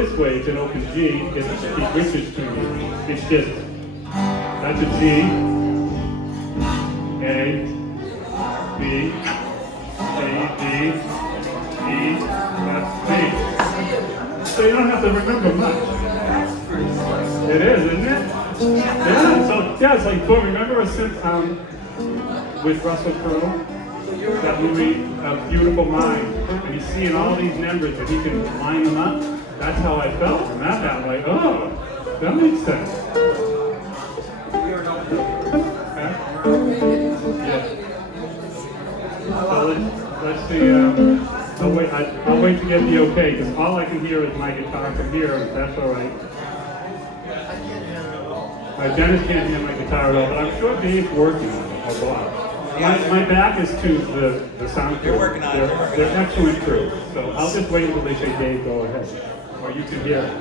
this way, it's an open G. It switches to me. It's just, that's a G, A, B, A, D, E, F, B. So you don't have to remember much. It is, isn't it? Yeah, so, yeah, it's like, but remember with Russell Crowe? That movie, A Beautiful Mind, and he's seeing all these numbers and he can line them up. That's how I felt from that. I'm like, oh, that makes sense. Okay? Yeah. So let's see. I'll wait to get the okay because all I can hear is my guitar from here. If that's all right. Dennis can't hear my guitar at all, but I'm sure Dave's working on it a lot. My back is to the sound crew. You're working on it. They're excellent crew. So I'll just wait until they say, Dave, go ahead. Or you can hear it.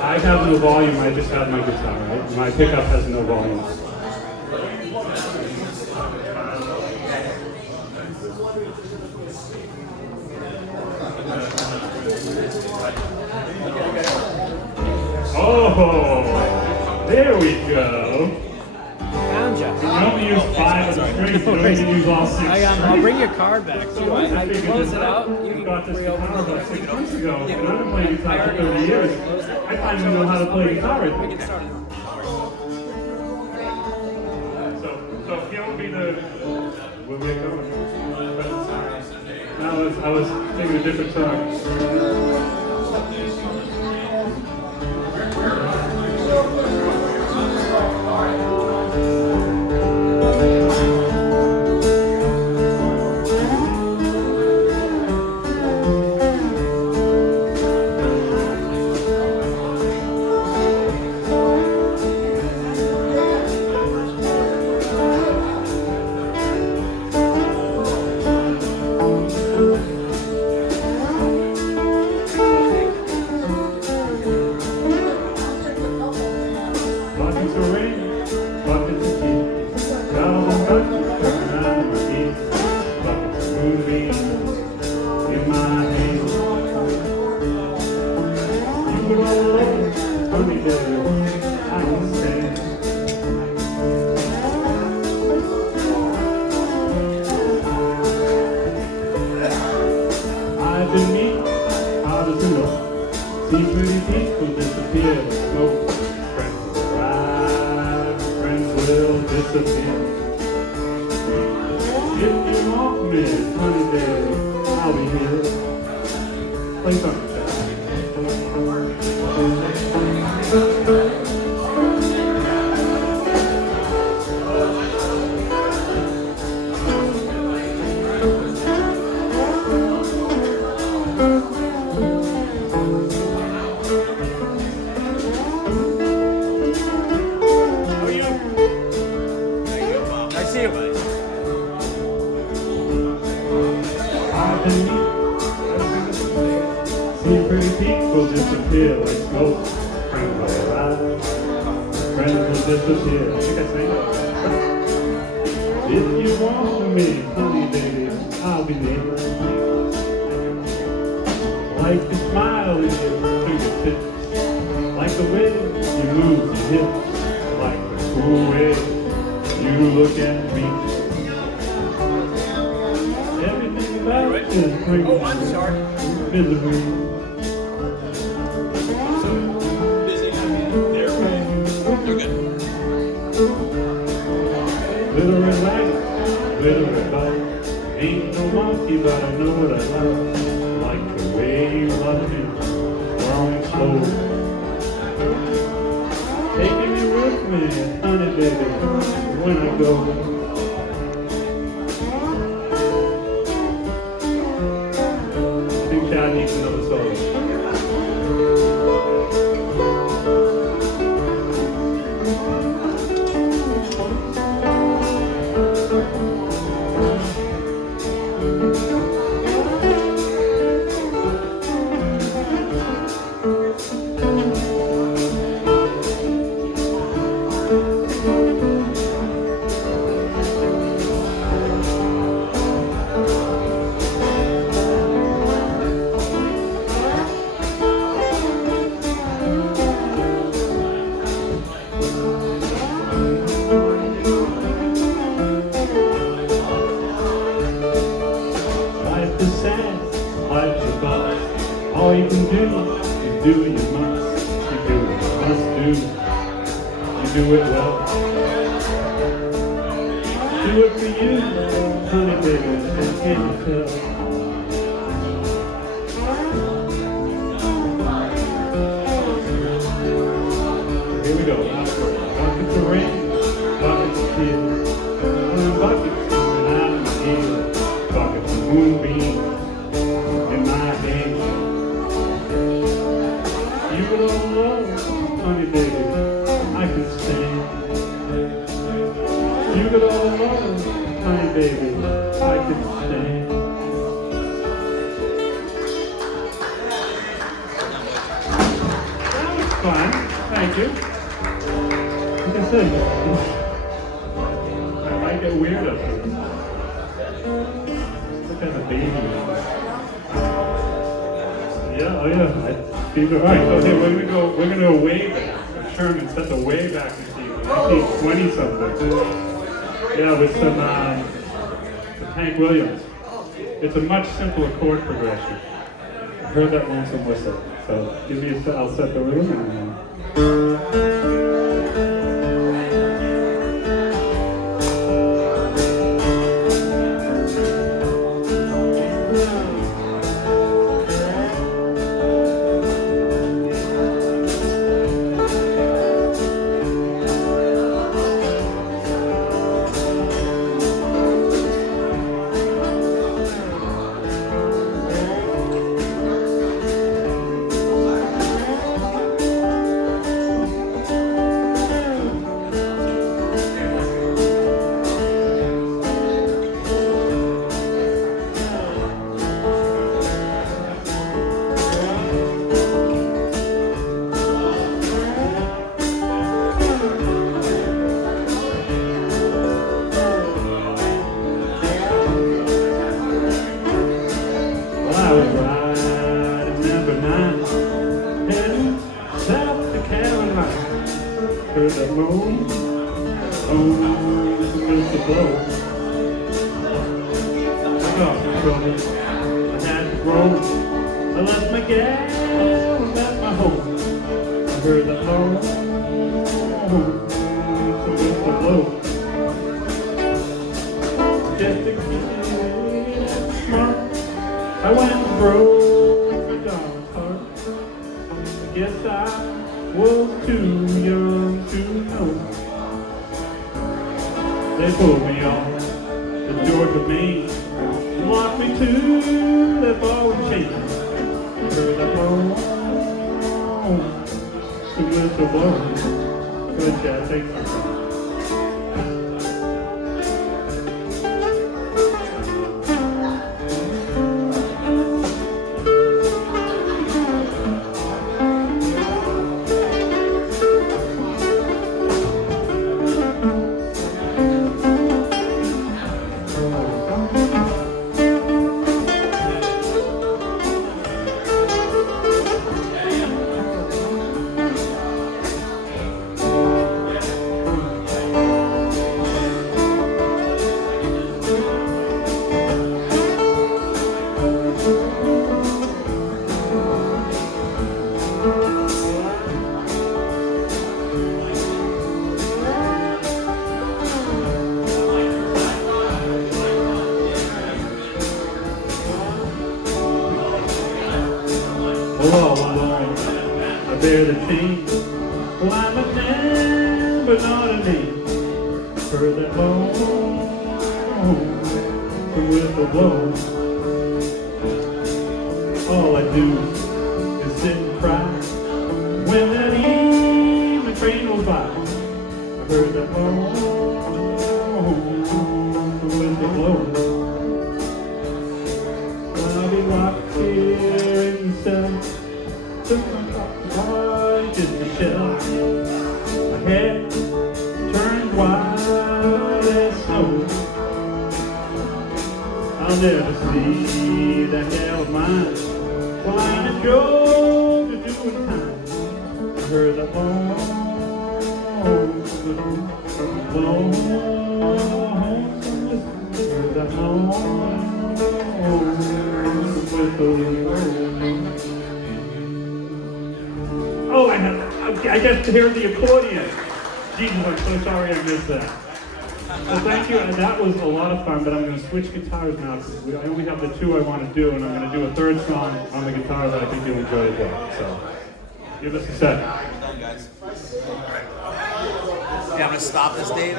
I have no volume, I just have my guitar, right? My pickup has no volume. Oh, there we go. Found you. You only use 5 of the strings, you don't even use all 6 I'll bring your card back too. I close it out. You got this guitar about 6 months ago, and I've been playing guitar for 30 years. I finally know how to play guitar. We can start it. So here will be where we're going. Now I was taking a different song. Life is sad, life's a bust. All you can do is do what you must. You do what you must do. You do it well. Do it for you, honey baby, and can you tell? Here we go. Buckets of rain, buckets of tears, buckets and I'm here. Buckets of moonbeams in my hand. You would all love, honey baby, I can stand. You could all love, honey baby, I can stand. That was fun. Thank you. Like I said, I might get weird up here. Look at the baby. Yeah, oh yeah. All right, so here we're gonna go way back. Sherman set the way back machine. 1920 something. Yeah, with some Hank Williams. It's a much simpler chord progression. I heard that Lonesome whistle. So give me a set. I'll set the rhythm and heard that moan, against the blow. I got trouble, I had to grow. I left my gal and left my home. I heard that moan, against the blow. Just to get smart, I went and broke my dog's heart. I guess I was too young to know. They pulled me off the Georgia main and locked me to that ball and chain. I heard that blow, the whistle blow. Good chat, thanks. Oh, Lord, I bear the chain. Oh, I'm a man, but not a name. Heard that blow, the whistle blows. All I do is sit and cry when that evening train goes by. I heard that blow, the whistle blows. I'll be locked here in the cell. Took my heart just to shell. My head there to see that hell of mine. Well, I drove to doing time. I heard the Oh, I guess to hear the accordion. Jesus, I'm so sorry I missed that. Well, thank you. That was a lot of fun, but I'm going to switch guitars now. I only have the two I want to do, and I'm going to do a third song on the guitar that I think you'll enjoy as well. So, give us a sec. Yeah, I'm gonna stop this, Dave.